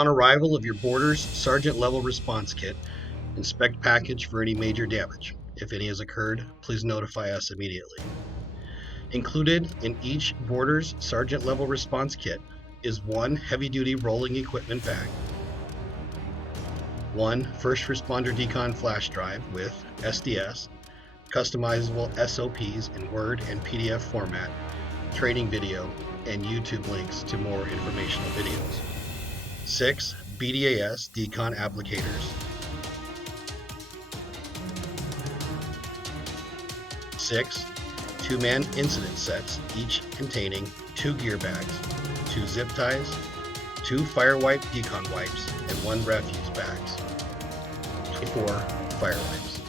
Upon arrival of your boarder's sergeant level response kit, inspect package for any major damage. If any has occurred, please notify us immediately. Included in each boarder's sergeant level response kit is one heavy-duty rolling equipment bag, one first responder decon flash drive with SDS, customizable SOPs in Word and PDF format, training video, and YouTube links to more informational videos. 6 BDAS Decon applicators. 6 two-man incident sets, each containing 2 gear bags, 2 zip ties, 2 Firewipe decon wipes, and 1 refuse bags. 24 Firewipes.